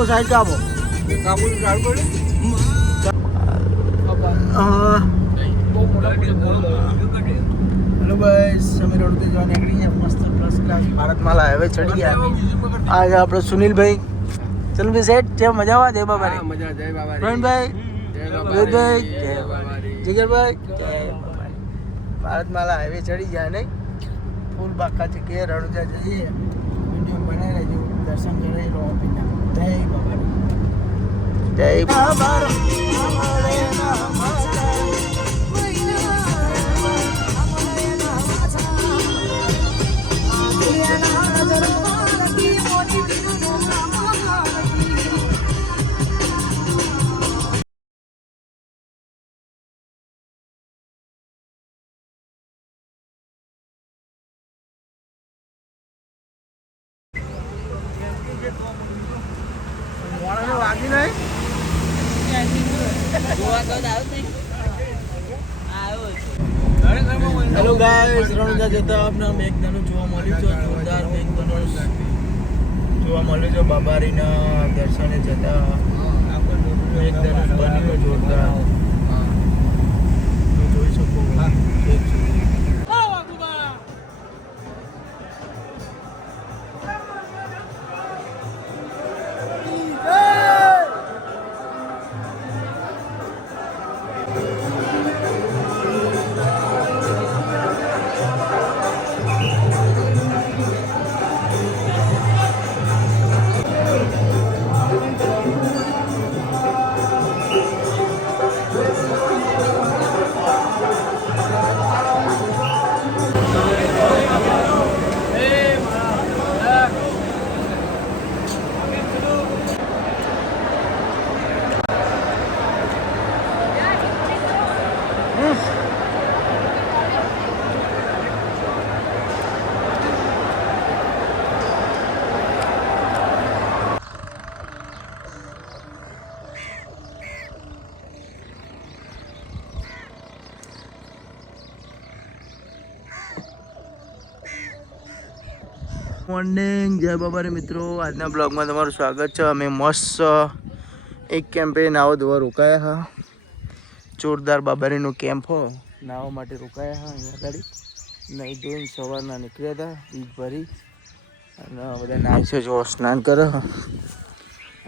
આપો સાઈડ આપો hello guys, અમે રોડ જવા નીકળી ગયા. મસ્ત ફર્સ્ટ ક્લાસ ભારતમાલા હાઈવે ચડી ગયા. આજે આપણે સુનિલભાઈ ચલભાઈ સેટ છે, મજામાં? જય બાબા. મજા. જય બાબા. પ્રવીણભાઈ, જીગરભાઈ, ભારતમાલા હાઈવે ચડી ગયા નહીં? ફૂલ બાકા જગ્યાએ રણુજા જઈએ. વિડીયો બનાવી રહેજો, દર્શન કરી લો. જય બાબા. જય બાબા. વાગી નહીં. હેલો ગાઈસ, રણુજા જતા આપણા મેઘધનુષ જોવા મળ્યું છે. જોરદાર મેઘધનુષ જોવા મળ્યું છે. બાબારીના દર્શને જતા મેઘધનુષ બન્યું જોરદાર. જોઈ શકો. મોર્નિંગ, જય બાબા મિત્રો. આજના બ્લોગમાં તમારું સ્વાગત છે. અમે મસ્ત એક કેમ્પે નાવા ધોવા રોકાયા હા. જોરદાર બાબારીનો કેમ્પ હો. નાવા માટે રોકાયા હા. અહીંયા ગાડી નહીં ધોઈને સવારના નીકળ્યા હતા બીજ ભરી. અને બધા નાય છે, જો સ્નાન કરે.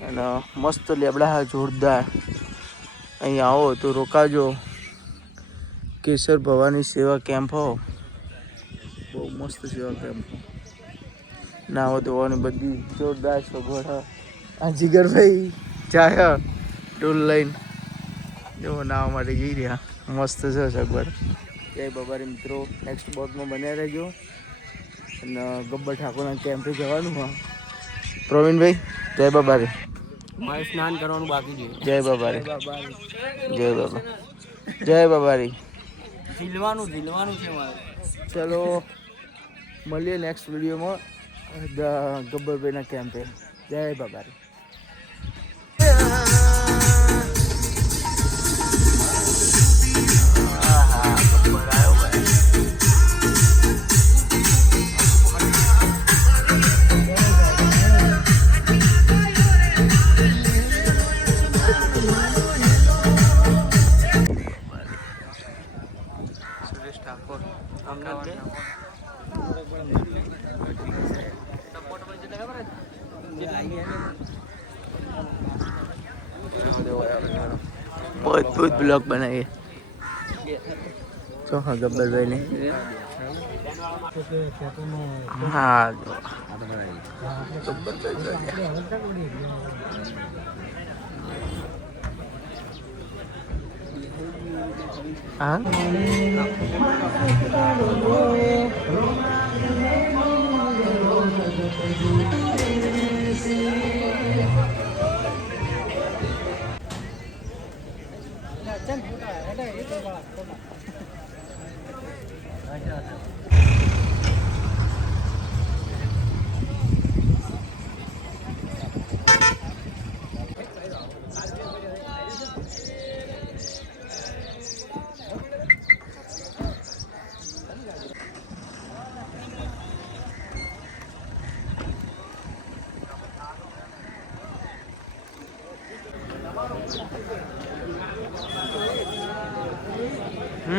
અને મસ્ત લેબડા હા, જોરદાર. અહીંયા આવો તો રોકાજો. કેસર ભવાની સેવા કેમ્પ હો. બહુ મસ્ત સેવા કેમ્પ. નાવા ધોવાની બધી જોરદાર સગવડ. આ જીગરભાઈ જાય ટૂલ લઈને જો નાવા માટે જઈ રહ્યા. મસ્ત છે સગવડ. જય બાબારી મિત્રો. નેક્સ્ટ બોટમાં બન્યા રહેજો. અને ગબ્બર ઠાકોરના કેમ્પે જવાનું હા. પ્રવીણભાઈ, જય બાબારી. મારે સ્નાન કરવાનું બાકી છે. જય બાબારી. જય બાબા. જય બાબારી. ઝીલવાનું છે મારે. ચલો મળીએ નેક્સ્ટ વિડીયોમાં ગબ્બરભાઈના કેમ્પે. જય બાબારી. સુરેશ ઠાકોર बहुत ब्लॉग बनाइए तो हाँ गब्बर भाई ने हाँ गब्बर हाँ પુનઃ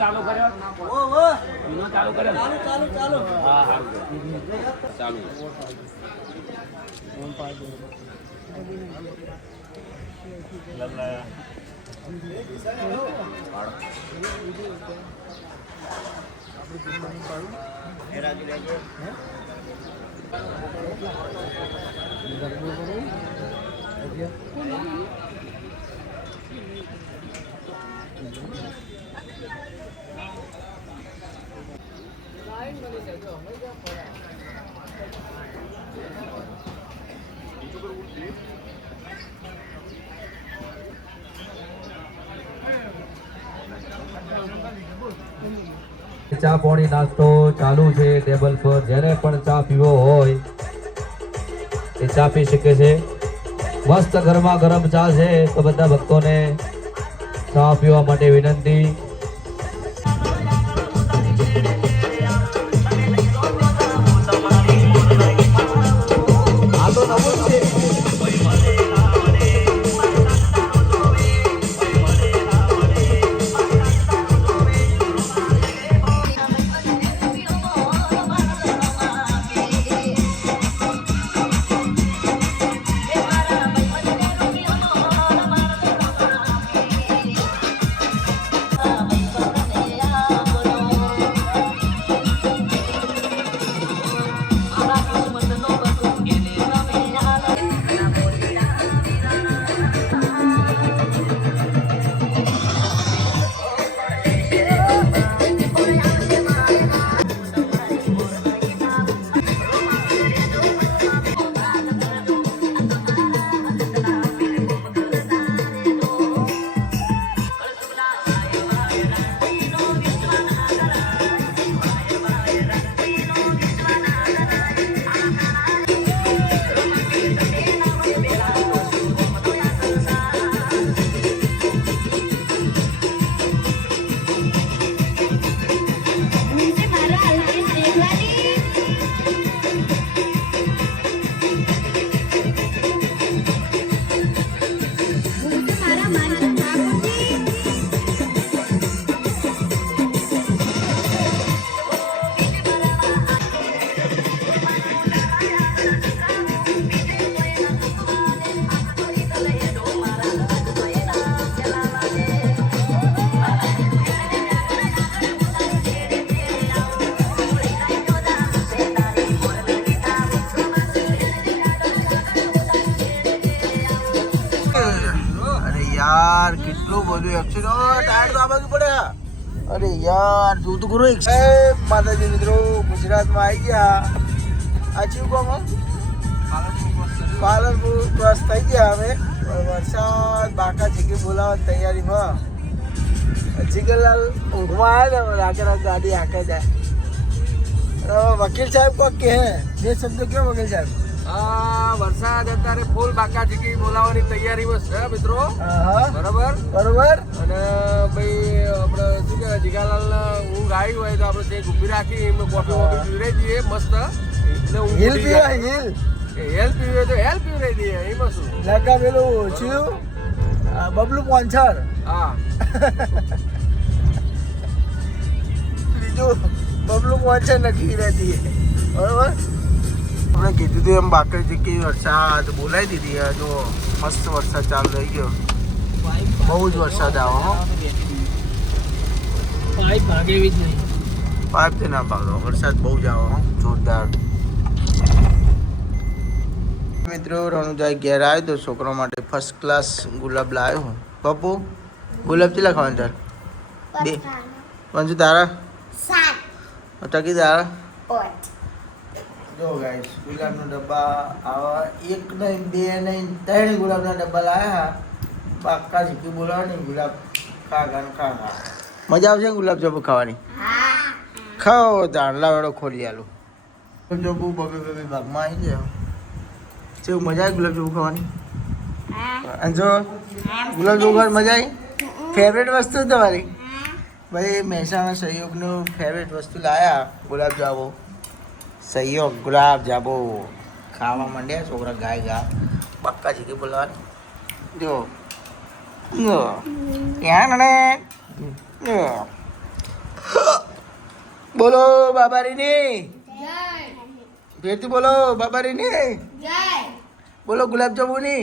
ચાલુ કર્યો પુનઃ ચાલુ કર્યો ચાલુ હા હા ચાલુ ચા પાણી નાસ્તો ચાલુ છે ટેબલ પર. જેને પણ ચા પીવો હોય એ ચા પી શકે છે. મસ્ત ગરમા ગરમ ચા છે તો બધા ભક્તોને ચા પીવા માટે વિનંતી. આ તો નવું જ છે. યાર કેટલું બધું એક્સિડન્ટ ટાયર તો આ બાજુ પડ્યા. અરે યાર તું તો કરો માતાજી મિત્રો ગુજરાતમાં આવી ગયા. આ ચીવ કોમ પાલનપુર બસ થઈ ગયા અમે. વરસાદ બાકા જીગી બોલાવવાની તૈયારીમાં. જીગરલાલ ઊંઘમાં આવ્યા ને રાગે રાગ ગાડી હાંકે જાય. વકીલ સાહેબ કોક કે હે બે શબ્દ કયો વકીલ સાહેબ? વરસાદ અત્યારે ફૂલ બાકા ચીકી બોલાવવાની તૈયારીમાં છે મિત્રો. બરોબર બરોબર. અને ભાઈ આપણે શું કહેવાય જીગાલાલ ઊંઘ આવી હોય તો આપણે ત્યાં ઊભી રાખી એમને કોફી વોફી પીવડાવી દઈએ મસ્ત. હિલ પીવા હિલ હેલ પીવે તો હેલ પીવડાવી દઈએ એમાં શું. લગા પેલું ચીવ બબલુ પોંછર. હા બીજું બબલુ પોંછર નક્કી રહેતી બરોબર. આપણે કીધું હતું એમ બાકર જગ્યાએ વરસાદ બોલાવી દીધી. જો મસ્ત વરસાદ ચાલુ થઈ ગયો. બહુ જ વરસાદ આવો હો. પાઇપ ભાગે એવી જ નહીં. પાઇપ તો ના ભાગો. વરસાદ બહુ જ આવો જોરદાર. મિત્રો રણુજાઈ ઘેર આવ્યો તો છોકરા માટે ફર્સ્ટ ક્લાસ ગુલાબ લાવ્યો હું. પપ્પુ ગુલાબ ચેલા ખાવાનું તાર? બે પંચુ તારા ટકી તારા. જો ગાઈસ ગુલાબના ડબ્બા આવા એક નહીં બે નહીં ત્રણ ગુલાબના ડબ્બા લાવ્યા. પાક્કા શીખી બોલાવવાની ગુલાબ ખા મજા આવશે ગુલાબ જાંબુ ખાવાની. ખાઓ તાંડલા વેળો ખોલી આલું. જાંબુ બબે ભાગમાં આવી જાય. કેવું મજા આવી ગુલાબજાંબુ ખાવાની? અને જો ગુલાબજાંબુ ખાવાની મજા આવી? ફેવરેટ વસ્તુ તમારી? ભાઈ મહેસાણા સહયોગનું ફેવરેટ વસ્તુ લાયા ગુલાબજાંબુ. સહયોગ ગુલાબજાંબુ ખાવા માંડ્યા છોકરા ગાય ગા પક્કા જીકી બોલવાની. જો ત્યાં ને બોલો બાબારીની ફેરથી બોલો બાબારીની બોલો ગુલાબજાંબુની